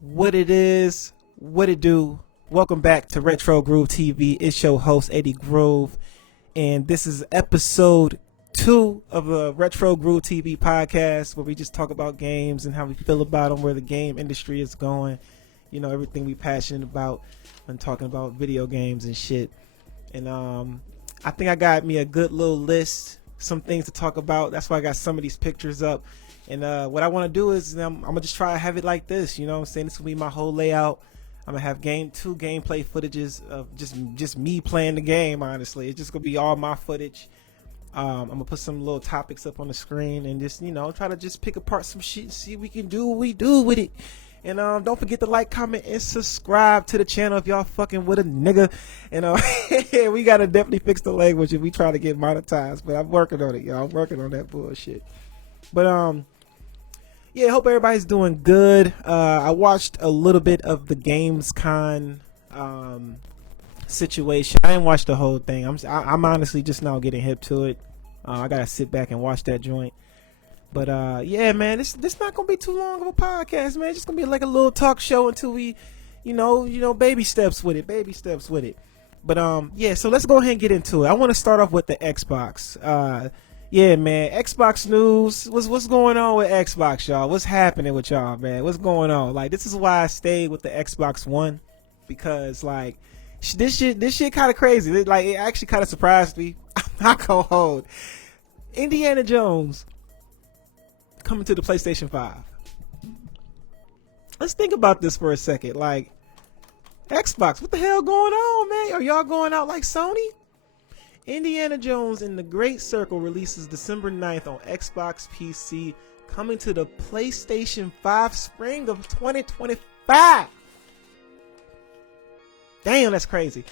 What it is, what it do. Welcome back to Retro Groove TV. It's your host, Eddie Groove, and this is episode 2 of the Retro Groove TV podcast, where we just talk about games and how we feel about them, where the game industry is going, you know, everything we passionate about when talking about video games and shit. And I think I got me a good little list, some things to talk about. That's why I got some of these pictures up. And what I want to do is I'm going to just try to have it like this, you know what I'm saying? This will be my whole layout. I'm going to have two gameplay footages of just me playing the game, honestly. It's just going to be all my footage. I'm going to put some little topics up on the screen and just, you know, try to just pick apart some shit and see we can do what we do with it. And don't forget to like, comment, and subscribe to the channel if y'all fucking with a nigga. And we got to definitely fix the language if we try to get monetized. But I'm working on it, y'all. I'm working on that bullshit. But, yeah, hope everybody's doing good. I watched a little bit of the Gamescom situation. I didn't watch the whole thing. I'm honestly just now getting hip to it. I gotta sit back and watch that joint. But yeah, man, this not gonna be too long of a podcast, man. It's just gonna be like a little talk show until we, you know, baby steps with it. But yeah, so let's go ahead and get into it. I want to start off with the Xbox. Yeah, man, Xbox news. What's going on with Xbox, y'all? What's happening with y'all, man? What's going on? Like, this is why I stayed with the Xbox One, because like this shit kind of crazy. It actually kind of surprised me. I'm not gonna hold. Indiana Jones coming to the PlayStation 5. Let's think about this for a second. Like, Xbox, what the hell going on, man? Are y'all going out like Sony? Indiana Jones in the Great Circle releases December 9th on Xbox PC, coming to the PlayStation 5 spring of 2025. Damn, that's crazy.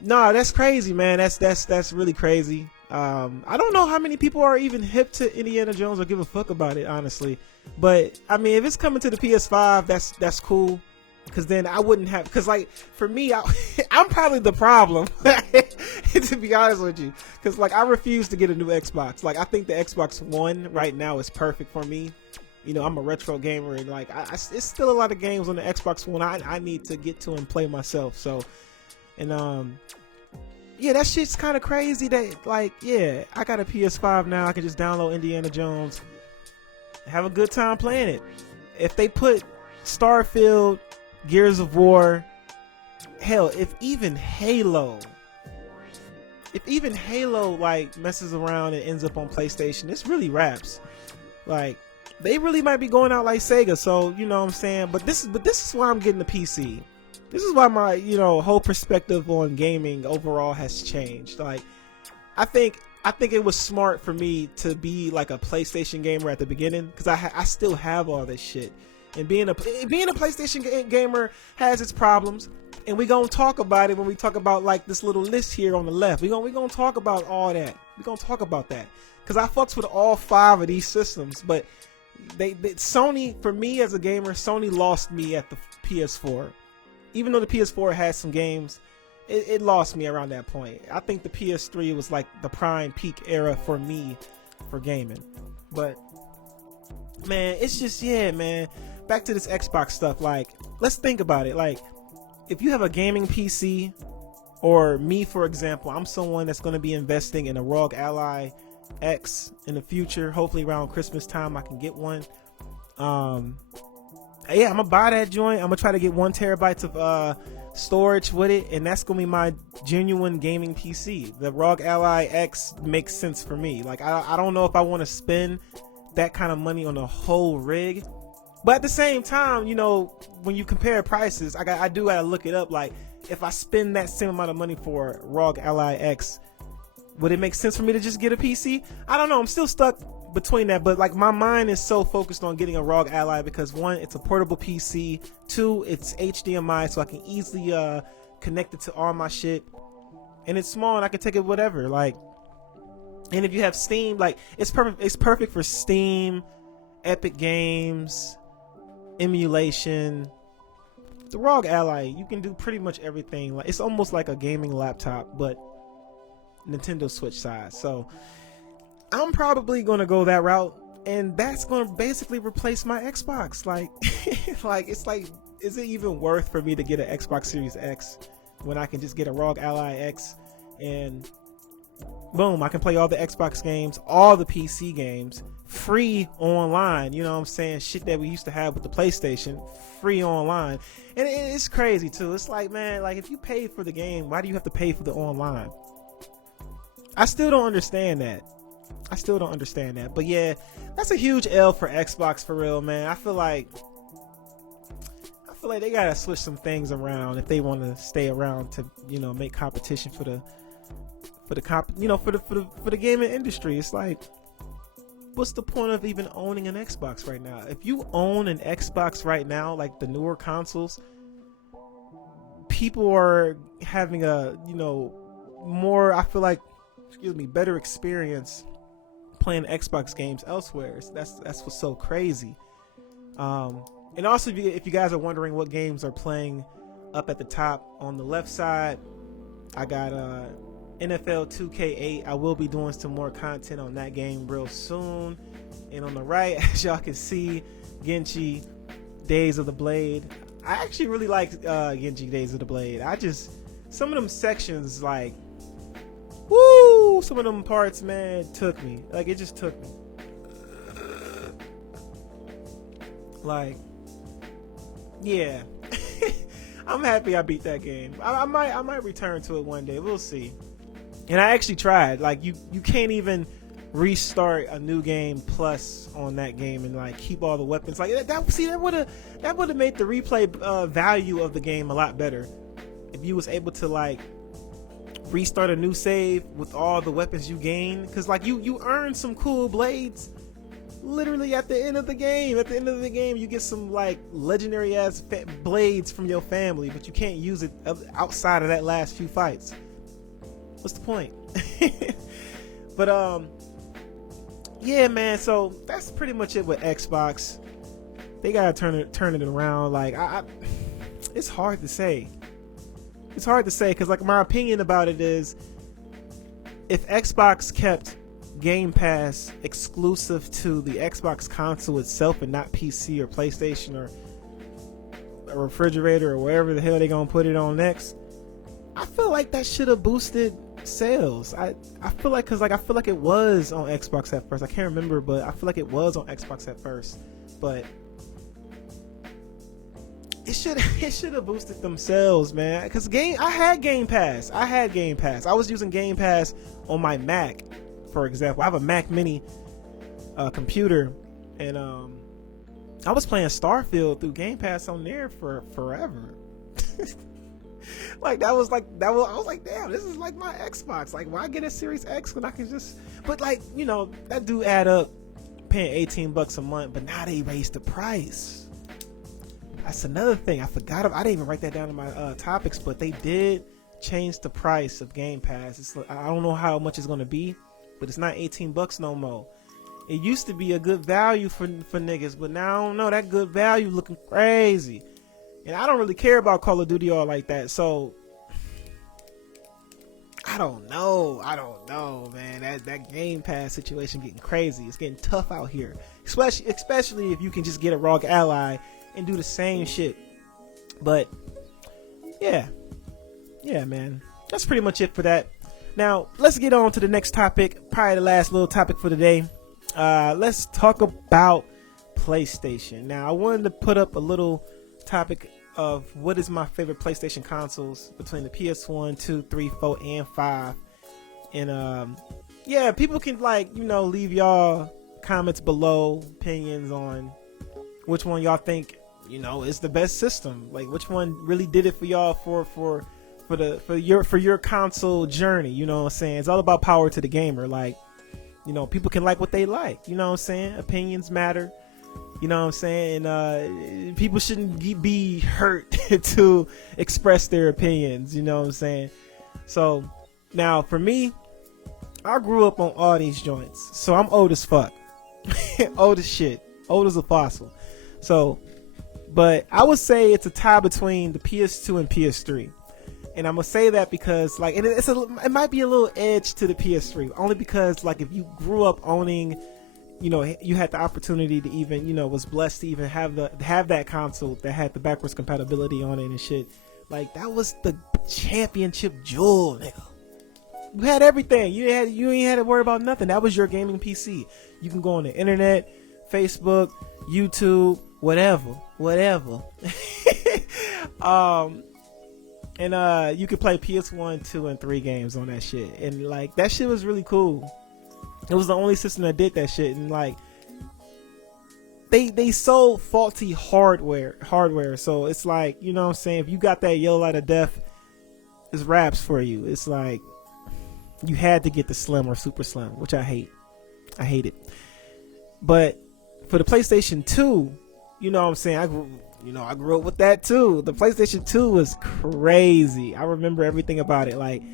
No, that's crazy, man. That's really crazy. I don't know how many people are even hip to Indiana Jones or give a fuck about it, honestly. But I mean, if it's coming to the PS5, that's cool. Because then I wouldn't have, because like for me, I'm probably the problem, to be honest with you. Because like I refuse to get a new Xbox. Like I think the Xbox One right now is perfect for me. You know, I'm a retro gamer, and like it's still a lot of games on the Xbox One I need to get to and play myself. So, and yeah, that shit's kind of crazy that like, yeah, I got a PS5 now. I can just download Indiana Jones, have a good time playing it. If they put Starfield, Gears of War, hell, if even Halo like messes around and ends up on PlayStation, this really wraps. Like, they really might be going out like Sega. So you know what I'm saying. But this is why I'm getting the PC. This is why my, you know, whole perspective on gaming overall has changed. Like, I think it was smart for me to be like a PlayStation gamer at the beginning, because I still have all this shit. And being a PlayStation gamer has its problems, and we gonna talk about it when we talk about like this little list here on the left. We gonna talk about all that. We gonna talk about that, because I fucks with all 5 of these systems. But they Sony, for me as a gamer, Sony lost me at the PS4. Even though the PS4 had some games, it lost me around that point. I think the PS3 was like the prime peak era for me for gaming. But man, it's just, yeah, man. Back to this Xbox stuff. Like, let's think about it. Like, if you have a gaming PC, or me, for example, I'm someone that's going to be investing in a ROG Ally X in the future. Hopefully around Christmas time I can get one. Yeah, I'm gonna buy that joint. I'm gonna try to get 1 terabyte of storage with it, and that's gonna be my genuine gaming PC. The ROG Ally X makes sense for me. Like, I don't know if I want to spend that kind of money on a whole rig, but at the same time, you know, when you compare prices, I do gotta look it up. Like, if I spend that same amount of money for ROG Ally X, would it make sense for me to just get a PC? I don't know. I'm still stuck between that, but like my mind is so focused on getting a ROG Ally because 1, it's a portable PC. 2, it's HDMI, so I can easily connect it to all my shit, and it's small and I can take it whatever. Like, and if you have Steam, like, it's perfect. It's perfect for Steam, Epic Games, emulation. The ROG Ally, you can do pretty much everything. Like, it's almost like a gaming laptop, but Nintendo Switch size. So I'm probably gonna go that route, and that's gonna basically replace my Xbox. Like, like it's like is it even worth for me to get an Xbox Series X when I can just get a ROG Ally X and boom, I can play all the Xbox games, all the PC games, free online, you know what I'm saying? Shit that we used to have with the PlayStation, free online. And it's crazy too. It's like, man, like if you pay for the game, why do you have to pay for the online? I still don't understand that. But yeah, that's a huge L for Xbox for real, man. I feel like they gotta switch some things around if they want to stay around to, you know, make competition for the gaming industry. It's like, what's the point of even owning an Xbox right now? If you own an Xbox right now, like the newer consoles, people are having a, you know, more, I feel like, better experience playing Xbox games elsewhere. That's what's so crazy. And also, if you guys are wondering what games are playing up at the top on the left side, I got NFL 2K8. I will be doing some more content on that game real soon. And on the right, as y'all can see, Genji Days of the Blade. I actually really like Genji Days of the Blade. Some of them sections, like, woo, some of them parts, man, took me. Like, it just took me. Like, yeah. I'm happy I beat that game. I might return to it one day. We'll see. And I actually tried. Like, you can't even restart a new game plus on that game and like keep all the weapons. Like that would have made the replay value of the game a lot better if you was able to like restart a new save with all the weapons you gain, because like you earn some cool blades literally at the end of the game. At the end of the game, you get some like legendary ass blades from your family, but you can't use it outside of that last few fights. What's the point? But yeah, man. So that's pretty much it with Xbox. They gotta turn it around. Like it's hard to say. It's hard to say because like my opinion about it is, if Xbox kept Game Pass exclusive to the Xbox console itself and not PC or PlayStation or a refrigerator or wherever the hell they gonna put it on next, I feel like that should have boosted sales. I feel like, because like I feel like it was on Xbox at first. I can't remember, but I feel like it was on Xbox at first. But it should have boosted themselves, man. Because I had Game Pass. I was using Game Pass on my Mac, for example. I have a Mac Mini computer, and I was playing Starfield through Game Pass on there for forever. I was like, damn, this is like my Xbox. Like, why get a Series X when I can just? But like, you know, that do add up, paying $18 a month. But now they raised the price. That's another thing I forgot. I didn't even write that down in my topics, but they did change the price of Game Pass. I don't know how much it's gonna be, but it's not $18 no more. It used to be a good value for niggas, but now I don't know. That good value looking crazy. And I don't really care about Call of Duty all like that, so I don't know, man. That Game Pass situation getting crazy. It's getting tough out here, especially if you can just get a ROG Ally and do the same shit. But yeah, man. That's pretty much it for that. Now let's get on to the next topic. Probably the last little topic for the day. Let's talk about PlayStation. Now I wanted to put up a little topic of what is my favorite PlayStation consoles between the PS1, 2, 3, 4, and 5. And yeah, people can like, you know, leave y'all comments below, opinions on which one y'all think, you know, is the best system. Like which one really did it for y'all for your console journey. You know what I'm saying? It's all about power to the gamer. Like, you know, people can like what they like. You know what I'm saying? Opinions matter. You know what I'm saying? And people shouldn't be hurt to express their opinions. You know what I'm saying? So now for me, I grew up on all these joints. So I'm old as fuck. Old as shit. Old as a fossil. So, but I would say it's a tie between the PS2 and PS3. And I'm gonna say that because like it might be a little edge to the PS3, only because like if you grew up owning you know, you had the opportunity to even, you know, was blessed to even have that console that had the backwards compatibility on it and shit. Like, that was the championship jewel, nigga. You had everything. You ain't had to worry about nothing. That was your gaming PC. You can go on the internet, Facebook, YouTube, whatever. And you could play PS1, 2, and 3 games on that shit. And like, that shit was really cool. It was the only system that did that shit. And like, they sold faulty hardware. So it's like, you know what I'm saying, if you got that yellow light of death, it's raps for you. It's like, you had to get the slim or super slim, which I hate. I hate it. But for the PlayStation 2, you know what I'm saying, I grew up with that too. The PlayStation 2 was crazy. I remember everything about it. Like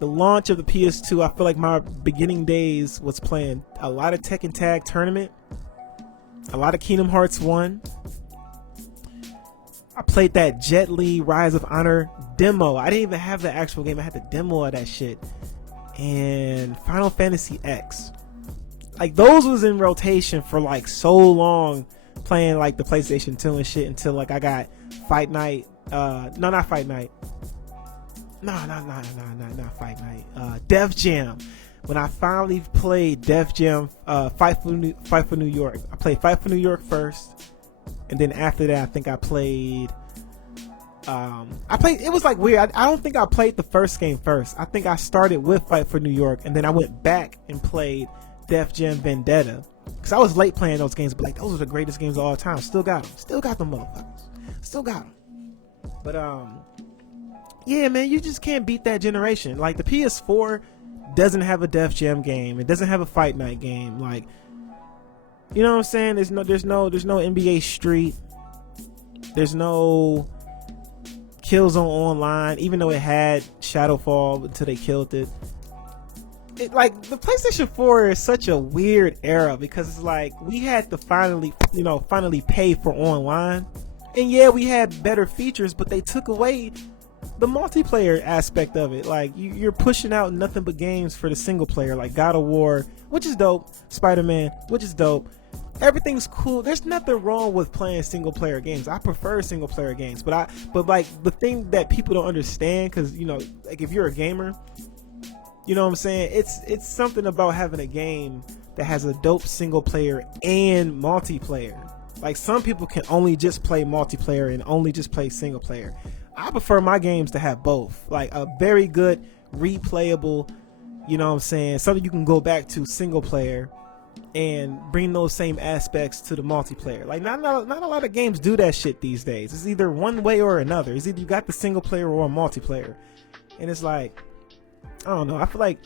the launch of the PS2, I feel like my beginning days was playing a lot of Tekken Tag Tournament, a lot of Kingdom Hearts 1. I played that Jet Li Rise of Honor demo. I didn't even have the actual game. I had the demo of that shit. And Final Fantasy X. Like, those was in rotation for like so long, playing like the PlayStation 2 and shit, until like I got Fight Night. Not Fight Night. Not Fight Night. Def Jam. When I finally played Def Jam, Fight for New York. I played Fight for New York first, and then after that, I think I played. It was like weird. I don't think I played the first game first. I think I started with Fight for New York, and then I went back and played Def Jam Vendetta, because I was late playing those games, but like, those are the greatest games of all time. Still got them motherfuckers. Still got them. But yeah, man, you just can't beat that generation. Like, the PS4 doesn't have a Def Jam game. It doesn't have a Fight Night game. Like, you know what I'm saying? There's no NBA Street. There's no Killzone Online, even though it had Shadowfall until they killed it. Like, the PlayStation 4 is such a weird era, because it's like, we had to finally pay for online. And yeah, we had better features, but they took away the multiplayer aspect of it. Like, you're pushing out nothing but games for the single player, like God of War, which is dope, Spider-Man, which is dope. Everything's cool. There's nothing wrong with playing single player games. I prefer single player games, but like, the thing that people don't understand, because, you know, like, if you're a gamer, you know what I'm saying, it's something about having a game that has a dope single player and multiplayer. Like, some people can only just play multiplayer and only just play single player. I prefer my games to have both. Like, a very good replayable, you know what I'm saying, something you can go back to single player and bring those same aspects to the multiplayer. Like, not a lot of games do that shit these days. It's either one way or another. It's either you got the single player or a multiplayer. And it's like, I don't know, I feel like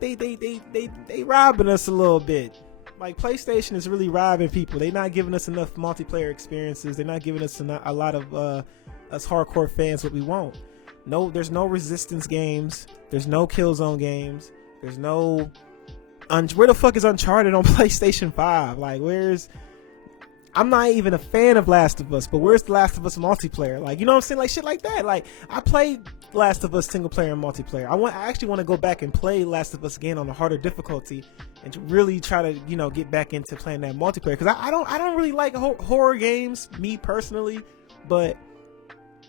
they robbing us a little bit. Like, PlayStation is really robbing people. They're not giving us enough multiplayer experiences. They're not giving us a lot of us hardcore fans what we want. No, there's no Resistance games. There's no Killzone games. There's no where the fuck is Uncharted on PlayStation 5? Like, I'm not even a fan of Last of Us, but where's the Last of Us multiplayer? Like, you know what I'm saying? Like, shit like that. Like, I played Last of Us single player and multiplayer. I actually want to go back and play Last of Us again on a harder difficulty, and to really try to, you know, get back into playing that multiplayer, because I don't really like horror games, me personally, but,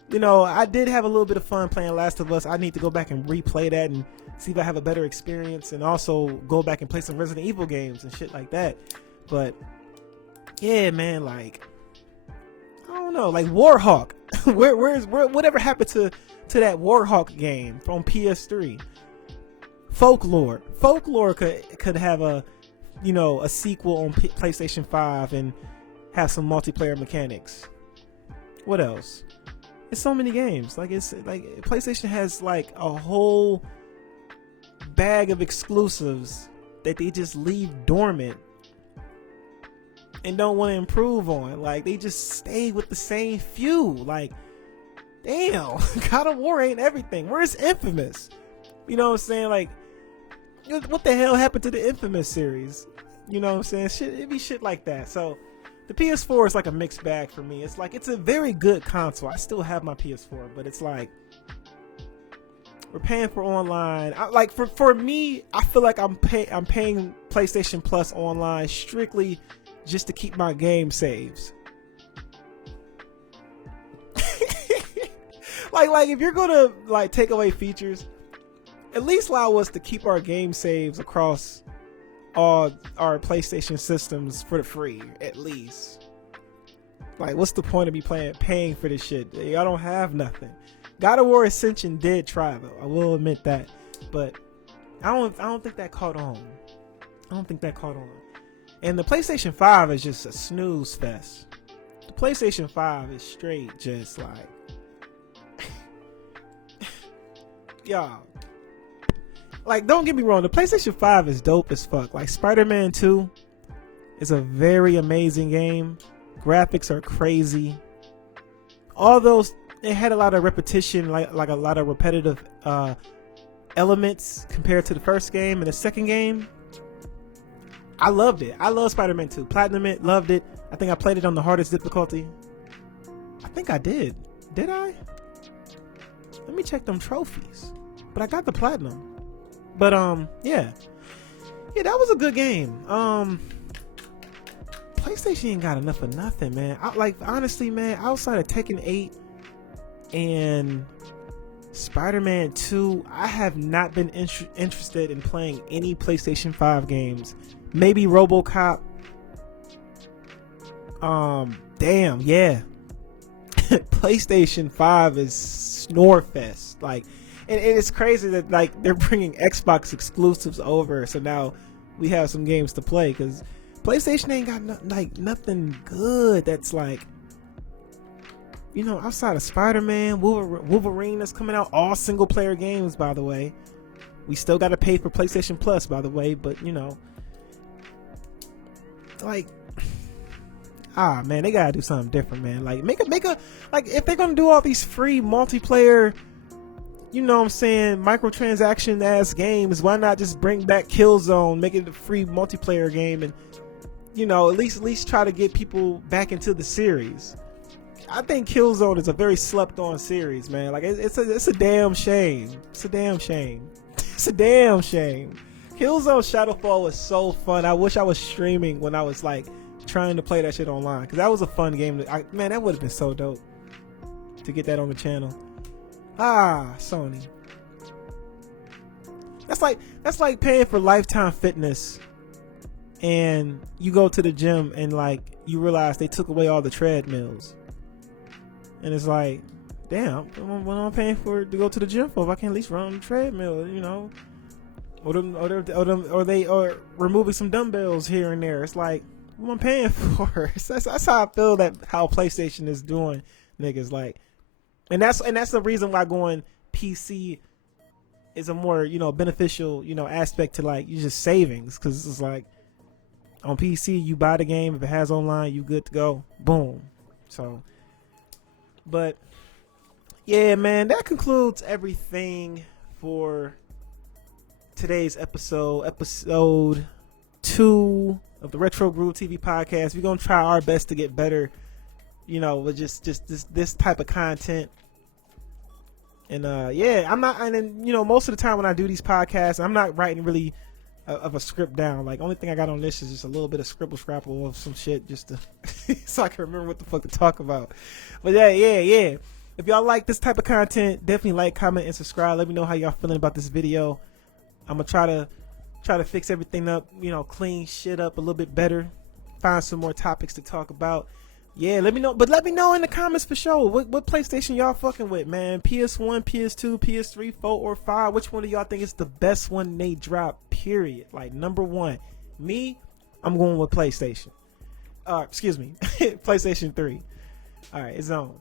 you know, I did have a little bit of fun playing Last of Us. I need to go back and replay that and see if I have a better experience, and also go back and play some Resident Evil games and shit like that. But yeah, man, like, I don't know, like Warhawk. Whatever happened to that Warhawk game from PS3? Folklore could have a sequel on PlayStation 5 and have some multiplayer mechanics. What else? It's so many games. Like, it's like PlayStation has like a whole bag of exclusives that they just leave dormant and don't want to improve on. Like, they just stay with the same few. Like, damn, God of War ain't everything. Where's Infamous? You know what I'm saying? Like, what the hell happened to the Infamous series? You know what I'm saying? Shit, it'd be shit like that. So the PS4 is like a mixed bag for me. It's like, it's a very good console. I still have my PS4, but it's like, We're paying for online. Like for me, I feel like I'm paying PlayStation Plus online strictly just to keep my game saves. like if you're gonna like take away features, at least allow us to keep our game saves across all our PlayStation systems for the free, at least. Like, what's the point of me paying for this shit? Y'all don't have nothing. God of War Ascension did try though, I will admit that, but I don't think that caught on. And the PlayStation 5 is just a snooze fest. The PlayStation 5 is straight just like y'all. Like, don't get me wrong, the PlayStation 5 is dope as fuck. Like, Spider-Man 2 is a very amazing game. Graphics are crazy. All those, it had a lot of repetition, like a lot of repetitive elements compared to the first game and the second game. I loved it. I love Spider-Man 2. Platinum it, loved it. I think I played it on the hardest difficulty. I think I did. Did I? Let me check them trophies. But I got the platinum. But yeah, that was a good game. PlayStation ain't got enough of nothing, man. Honestly, man, outside of Tekken 8 and Spider-Man 2, I have not been interested in playing any PlayStation 5 games. Maybe RoboCop. Damn, yeah. PlayStation 5 is snorefest. Like, and it's crazy that like they're bringing Xbox exclusives over, so now we have some games to play, because PlayStation ain't got nothing good that's like, you know, outside of Spider-Man, Wolverine that's coming out, all single player games, by the way. We still got to pay for PlayStation Plus, by the way, but you know, like, man, they gotta do something different, man. Like, make a like, if they're gonna do all these free multiplayer, you know what I'm saying, microtransaction ass games, why not just bring back Killzone, make it a free multiplayer game, and you know, at least try to get people back into the series. I think Killzone is a very slept on series, man. Like, it's a damn shame. It's a damn shame. Killzone Shadowfall was so fun. I wish I was streaming when I was like trying to play that shit online, because that was a fun game. Man, that would have been so dope to get that on the channel. Sony. That's like paying for Lifetime Fitness, and you go to the gym and like you realize they took away all the treadmills, and it's like, damn, what am I paying for to go to the gym for if I can at least run on the treadmill, you know? Or they are removing some dumbbells here and there. It's like, what am I paying for? That's how I feel that how PlayStation is doing niggas, like. And that's the reason why going PC is a more, you know, beneficial, you know, aspect to like you just savings, because it's like on PC you buy the game, if it has online you good to go, boom. So, but yeah, man, that concludes everything for today's episode 2 of the Retro Groove TV podcast. We're gonna try our best to get better, you know, with just this type of content. And yeah, I'm not, and then, you know, most of the time when I do these podcasts, I'm not writing really of a script down. Like, only thing I got on this is just a little bit of scribble scrapple of some shit just to so I can remember what the fuck to talk about. But yeah, if y'all like this type of content, definitely like, comment, and subscribe. Let me know how y'all feeling about this video. I'm gonna try to fix everything up, you know, clean shit up a little bit better, find some more topics to talk about. Yeah, let me know. But let me know in the comments for sure. What PlayStation y'all fucking with, man? PS1, PS2, PS3, 4, or 5? Which one of y'all think is the best one they drop, period? Like, number one. Me, I'm going with PlayStation. Excuse me. PlayStation 3. All right, it's on.